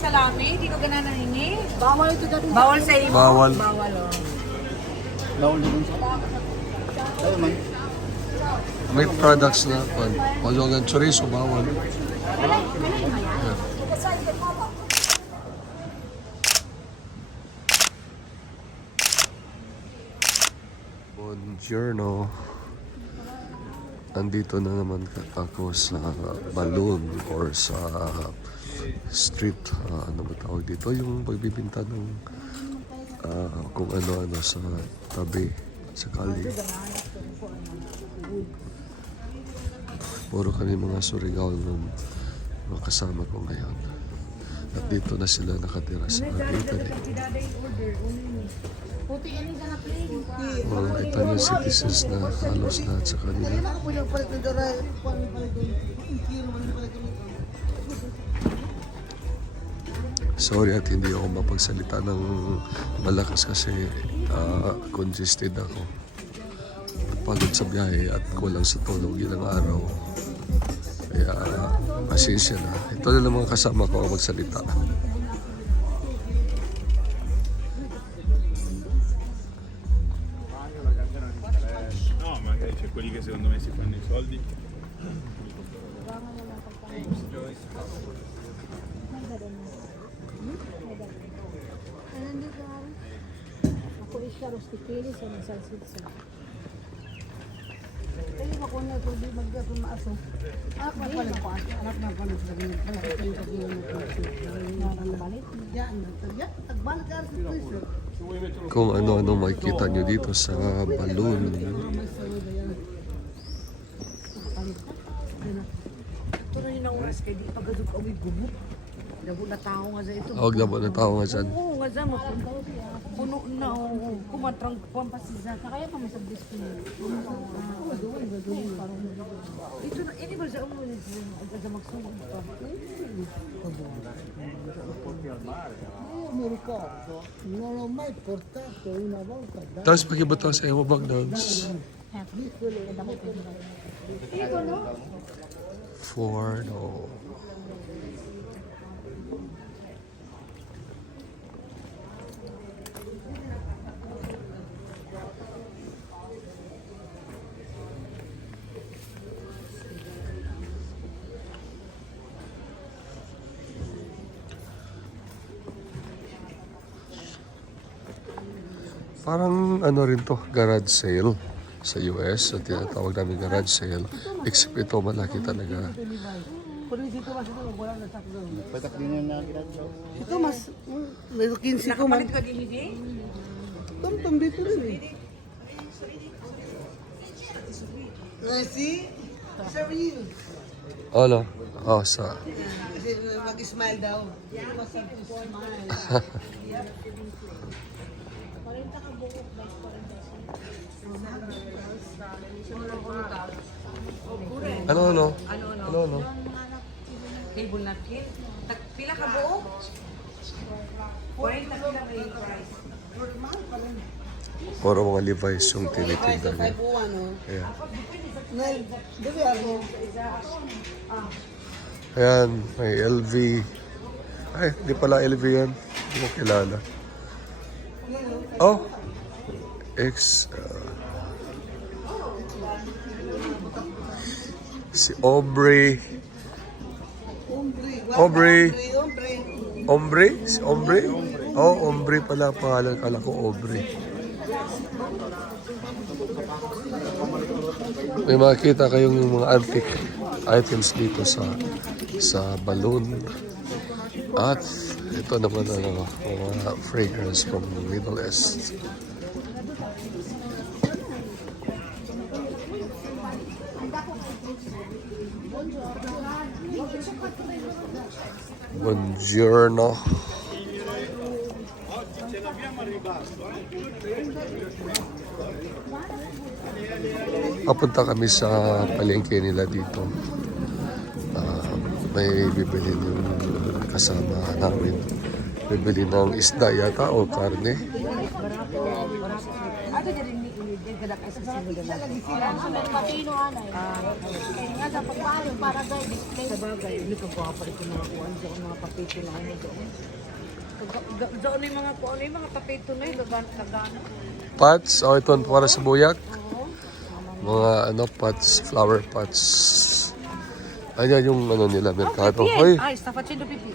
salami, di ko gana nahingi. Bawal ito dati. Bawal sa imo. Bawal. Bawal, oh. Bawal din sa. Tayo man. May products na pan. Although ang chorizo, bawal. Buongiorno. Andito na naman ako sa balloon or sa street. ah, ano ba tawag dito? Yung pagbibinta ng ah, kung ano-ano sa tabi, sa kali. Puro kami mga Surigao ng mga kasama ko ngayon. At dito na sila nakatira sa Italy. Mga Italian citizens na halos lahat sa kanila. Sorry at hindi ako mapagsalita ng malakas kasi ah, congested ako. Pagod sa biyahe at kulang sa tulog yun ang araw. Kaya pasensya na. Ito na lang mga kasama ko ang magsalita. Quelli che secondo me si fanno i soldi. Ako isya rostikili sa nasalsit sa. Kaya ako na ito, di magda ko maaso. Anak na pala ko, anak na pala sa ganyan. Pala ko yung kagyan mo ko. Narang balik. Diyan. Tagbalik ka sa puso. Kung ano-ano makikita nyo dito sa balloon. Ito na yun ang oras kay di pagadug awi gubot. Dabo na tao nga sa ito. Na ba na tao nga dyan? Oo, nga sa mo. Puno na, oo. Kumatrang pampasiza. Kaya pa may sabis ko. Ito na, ini ba sa umo ni sa magsunod pa? mi ricordo, non l'ho mai portato una volta da Tapos pakibato sa iyo, Bagdags. Ford, oh. Parang ano rin to, garage sale sa US. At tinatawag namin garage sale. Except ito malaki talaga. Ito, mas, may 15 ko man. Nakapalit ka din hindi? Tumtum dito rin eh. Ah, see? Sa real. Ano? Oh, sa... Kasi mag-smile daw. Masarap to smile. Ano, ano? Ano, ano? Ano, ano? Table napkin? Tak- Pila ka buo? 40 pila may price. Puro mga Levi's yung tinitinda niya. 501. Ayan. Nel, dali ako. Ayan, may LV. Ay, di pala LV yan. Hindi ko kilala. Oh! X. uh, si Aubrey. Ombre. Aubrey. Ombre. Ombre? Si Ombre? Oh, Ombre pala ang pangalan. Kala ko Aubrey. May makikita kayong yung mga antique items dito sa sa balloon. At ito naman ang mga fragrance from the Middle East. Buongiorno. Papunta kami sa palengke nila dito. Ah, may bibili yung kasama namin. Bibili ng isda yata o karne. Doon. Yung mga kuwan, yung mga papito na yun, lagana. Pots, oh ito para sa buyak. Mga ano pots, flower pots. Ayan yung ano nila, merkado. Hoy, Ay, sta facendo pipì.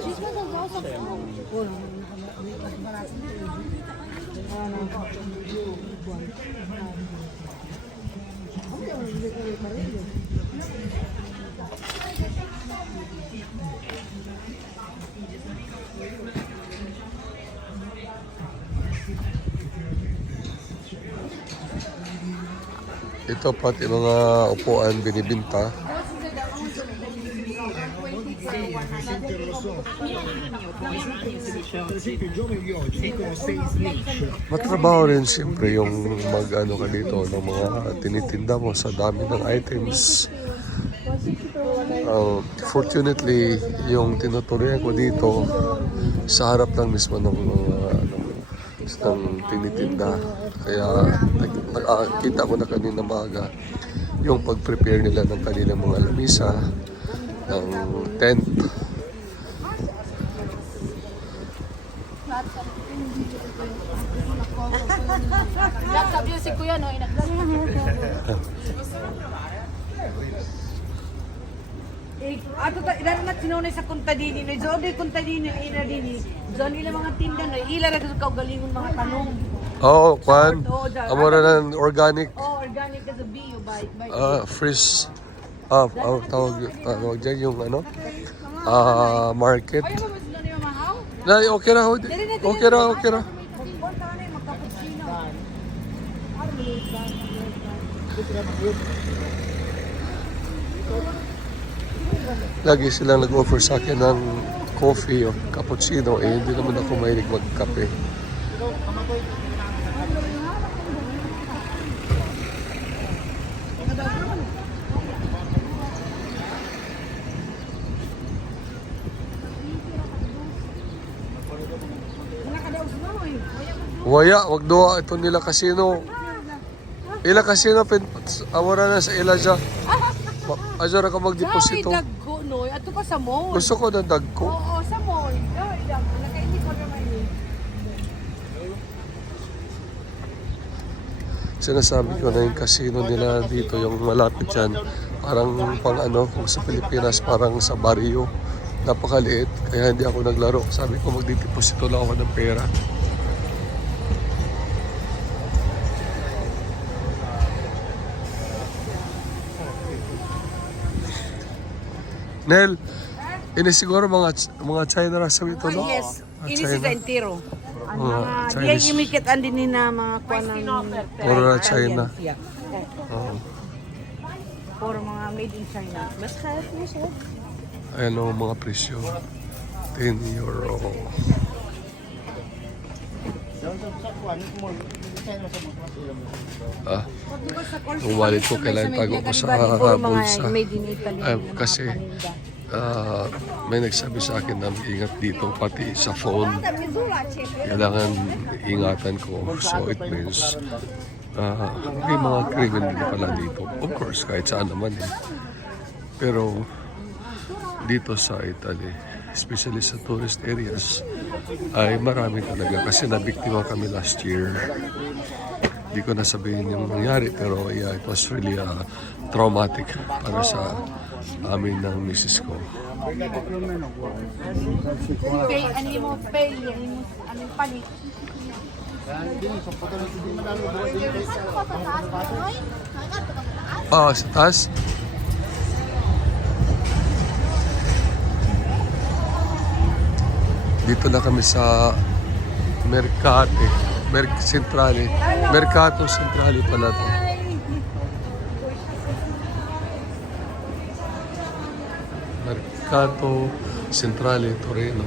She's gonna go sa ito pati mga upuan binibinta. Matrabaho rin siyempre yung mag-ano ka dito ng mga tinitinda mo sa dami ng items. Uh, fortunately, yung tinutuloy ko dito sa harap lang mismo ng mga ano, ng tinitinda. Kaya nag- nakakita ko na kanina maga yung pag-prepare nila ng kanilang mga lamisa, ng tent. Laptop yun si Kuya no. Ato ta ilan na sinunay sa kuntadini no zo di kuntadini ina dini zo nila mga tinda no ila ra sa kaugalingon mga tanong oh, kwan. Amora ng organic. Oh organic as a bio by by uh, fresh ah, ah, tawag, tawag dyan yung ano? Ah market. Na, okay ra, okay. Ra, okay na. Lagi silang nag-offer sa akin ng coffee o cappuccino. Eh, hindi naman ako mahilig magkape. Waya, wag doa ito nila kasino. Ila kasino pin awara na sa ila dya. Ajara ka Ay, magdeposito. dagko no ato pa sa mall Gusto ko ng dagko. Oo, sa mall. Ay, dagko. Nakaindi ko naman eh. Sinasabi ko na yung casino nila dito, yung malapit dyan, parang pang ano, kung sa Pilipinas, parang sa barrio. Napakaliit, kaya hindi ako naglaro. Sabi ko, magdideposito lang ako ng pera. Nel, ini siguro mga mga China rasa ito, no? Yes. Ah, Ini si. Zaintiro. Ang Mga mga, Chinese. diyan imikit ang din na mga kuwan ng... Puro na China. Yeah. Oo. Puro mga made in China. Mas kahit mo siya. Ayan o mga presyo. 10 euro. Ah, yung wallet ko kailangan tago ko sa bulsa. Ay, kasi ah, may nagsabi sa akin na ingat dito pati sa phone. Kailangan ingatan ko. So it means ah, may mga criminal din pala dito. Of course, kahit saan naman eh. Pero dito sa Italy, especially sa tourist areas, ay marami talaga kasi nabiktima kami last year. Hindi ko na sabihin yung nangyari pero yeah, it was really uh, traumatic para sa amin ng misis ko. Ah, sa taas? Dito na kami sa Mercate. Mer Centrale. Mercato Centrale pala to. Mercato Centrale Torino.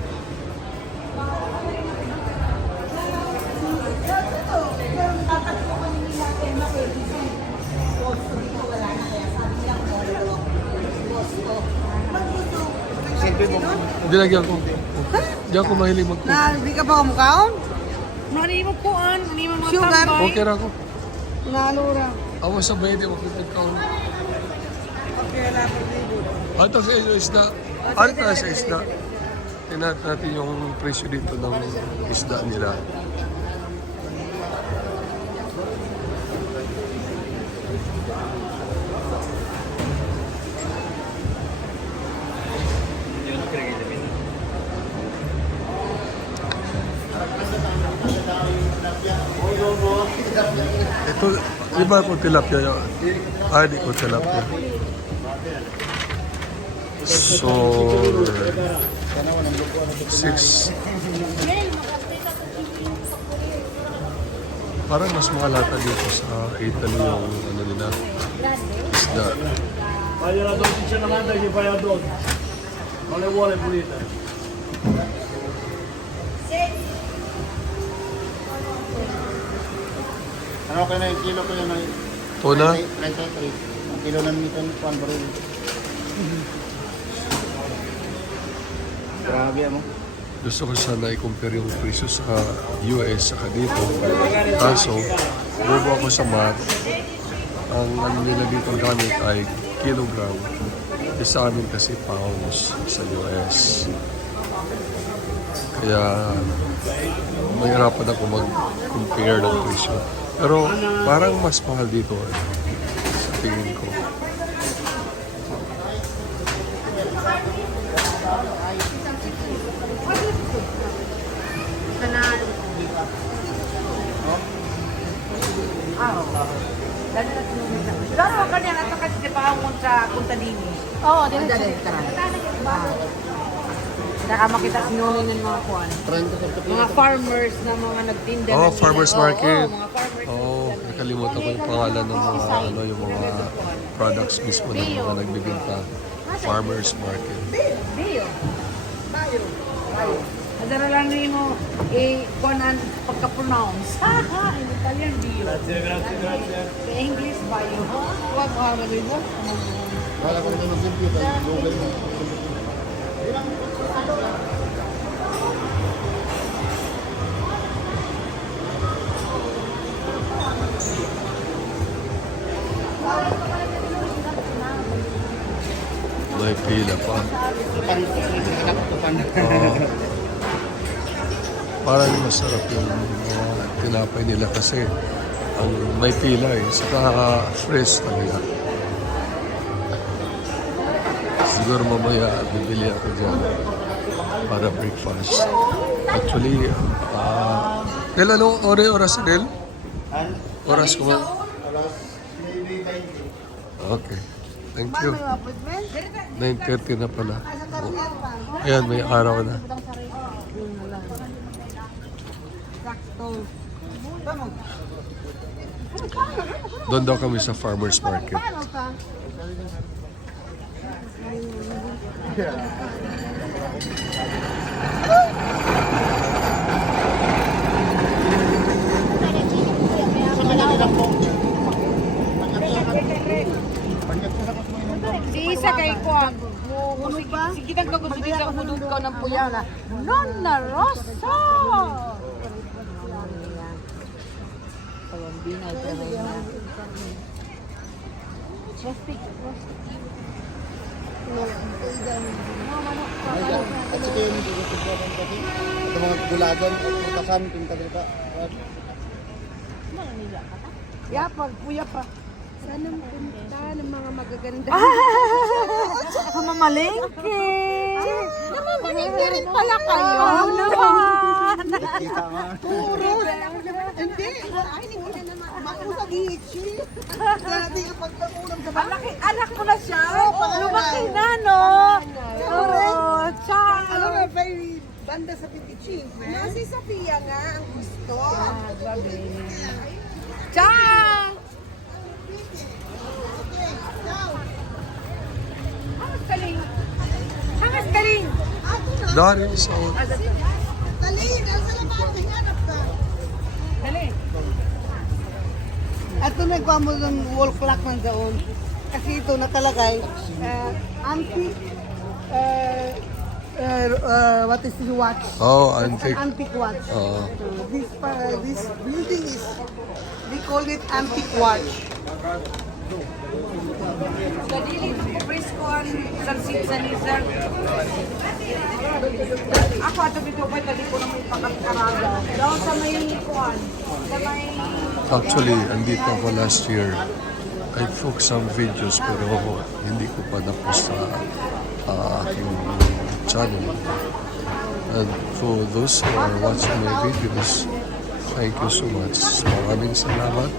Silbi mo. Dinagyan ko. Di ako mahilig mag Na, di ka pa kamukhaon? Nani mo kuan, nani mo mga Sugar. tambay. Okay ra ko. Nalura. Ako sa bayan di makipag kaon. Okay, wala po dito. Ato sa inyo isda. Tayo sa isda? Tingnan natin yung presyo dito ng isda nila. Ito, iba ko tilapia yun. Ah, di ko tilapia. So, six. Parang mas makalata dito sa Italy yung ano nila. Isda. Fagli la dolce domanda che fai a dolce. Non le vuole pulite. Ano kayo na yung kilo ko yun? Tuna? 33. Ang kilo ng nito ni Juan Baril. Grabe mo. Gusto ko sana i-compare yung presyo sa US saka dito. Kaso, bobo ako sa math. Ang ano nila dito gamit ay kilogram. Eh, sa amin kasi pounds sa US. Kaya mahirapan ako mag-compare ng presyo. Pero parang mas mahal dito eh, sa tingin ko. Daro ka niya, nasa kasi pa ako sa Kuntadini. Oo, Ang dali, tara. Saka makita sinulong ng mga kuan. 30 sa pati. Mga farmers na mga nagtinda. Oh, ng- farmers Oo, market. Oo, mga farmers. Oo, nakalimutan ko yung pangalan ng mga ano yung mga products mismo ng mga nagbibenta. Farmers market. Bio. Adara lang rin mo, eh, kuanan pagka-pronounce. Ha, ha, in Italian, bio. Grazie, grazie, grazie. Sa English, bio. Huwag mo mo. Wala yung computer. Google pila pa. Oo. parang masarap yung mga tinapay nila kasi ang may pila eh. Saka fresh talaga. Siguro mamaya bibili ako dyan para breakfast. Actually, ah Del, ano ore oras Del? Oras ko ba? Okay. Thank you. Appointment? 9.30 na pala. Ayan, may araw na. Doon daw kami sa farmer's market. Paano ka? Si isa kay Kuan. Sige, sige nang kagusto din sa hudod ko ng puya na. Nonna Rosa! At sige yung dito kasi. Ito mga gulagan. Putasan. Pinta dito. Ya, pag puya pa. Sana punta ng mga magaganda. Mamamalengke! Namamalingki rin pala kayo. Oo naman! Kita nga. Puro. Hindi. Ay, hindi na naman. Mausag ichi. Dati yung pagkakulam sa Anak, anak ko na siya. Lumaki na, no? Oo. Alam mo, very banda sa 55. No, si Sofia nga ang gusto. Kaling. Hangas kaling. Ako na. Dari sa Dali. Dali. At ito nagkuha mo ng wall clock man doon. Kasi ito nakalagay, uh, antique, uh, uh, uh, what is this watch? Oh, antique. An antique watch. So this, pa- this building is, they call it antique watch. Kadili, ang sansit sa Nizar. Ako ato dito ba tadi ko na may pakakaraga. Daw sa may kuan. Sa may Actually, andito ako last year. I took some videos pero hindi ko pa na-post sa ah, aking channel. And for those who are watching my videos, thank you so much. Maraming salamat.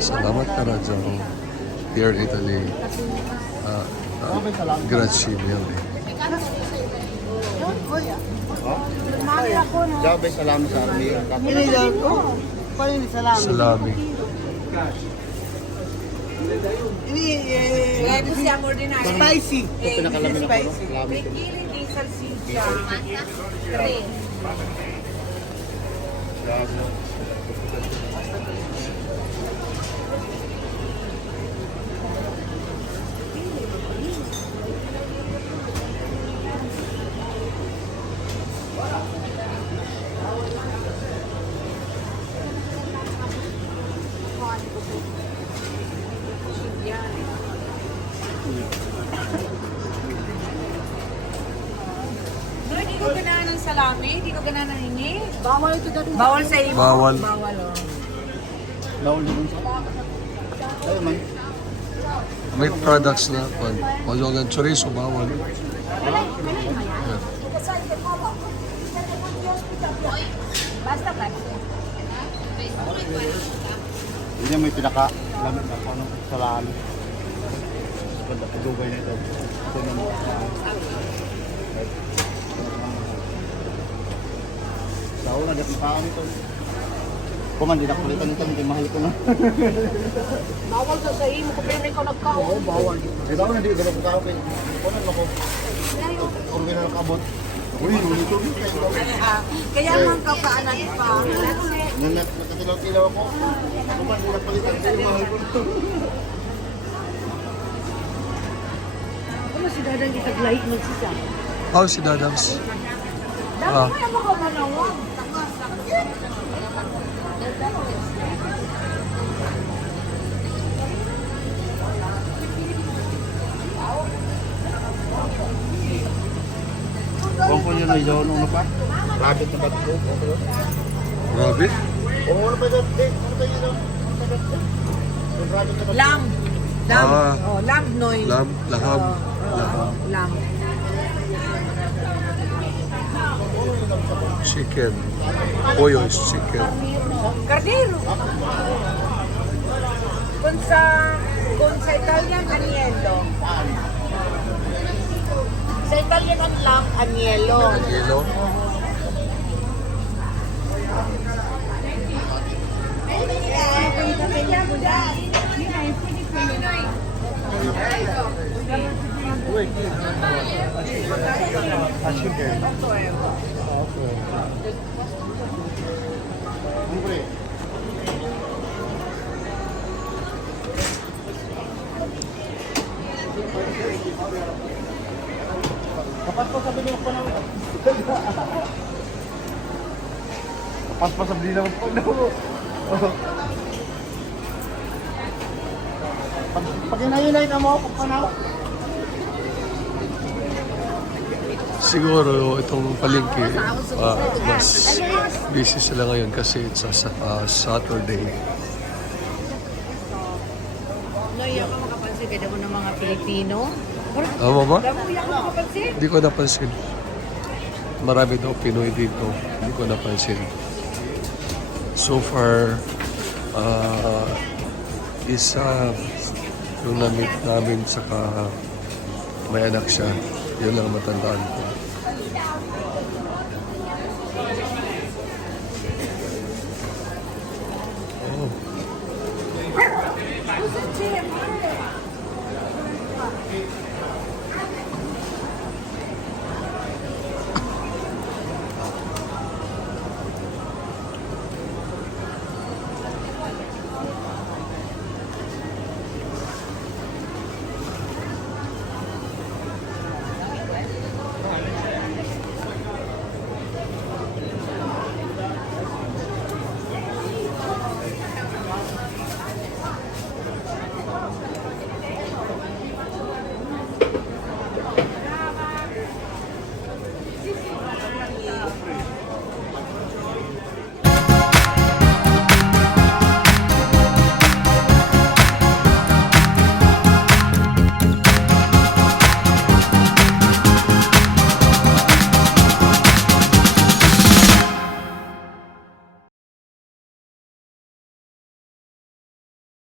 Salamat ka Rajang. Dear Italy. Uh, uh, grazie mille. Jabe salam sa army. Ini daw ko. Paano salami? Salami. Ini, eh, siya mo din ay. spicy. Spicy. Prekili di salsiccia. Tres. No, hindi ko ganahan ng salami, hindi ko ganahan ng hingi. Bawal ito dati. Bawal sa imo. Bawal. Bawal, oh. Bawal din sa. Ayun man. May products na pan. Wala ng chorizo, bawal. Basta ba? Yung may pinaka lamit na ano, sa Dubai na ito. Ito naman. Sa una, di makaan ito. Kuman, di nakulitan ito, hindi mahal ko na. Bawal sa sa imo ko pero ikaw nagkaon. bawal. Di ba na di, ba ko kape? Kunan mo ko. Kung gina nakabot. Uy, nung ito, di kayo. Kaya man ka pa. That's it. Nung nak- nakatilaw-tilaw ako, kuman, di nakulitan, hindi mahal ko na. Ano si Dadang kitag-light mo siya? Oh, si Dadams. Dami Ah. mo yung mga manawag. Kung ko yun ay yun, ano pa? Rabbit na ba ito? Rabbit? Oo, ano pa ito? Eh, ano pa yun? Yung rabbit na ba? Lamb. Lamb. Ah. Oh, lamb noy. Lamb, laham. Oh, lamb. Chicken. Pollo is chicken. Cardero. Kung sa kung sa Italian agnello. Sa Italian ang lamb agnello. Kilo. Hombre. Kapat pa sabi niyo pa naman. Kapat pa sabi niyo pa naman. Pag, pag inayunay na mo, kapanaw. Siguro itong palengke, ah, mas busy sila ngayon kasi it's a ah, Saturday. Noy, ako makapansin ka daw ng mga Pilipino. Tama ba? Hindi ko napansin. Marami daw Pinoy dito. Hindi ko napansin. So far, ah, isa yung na-meet namin saka may anak siya. Yun lang matandaan ko.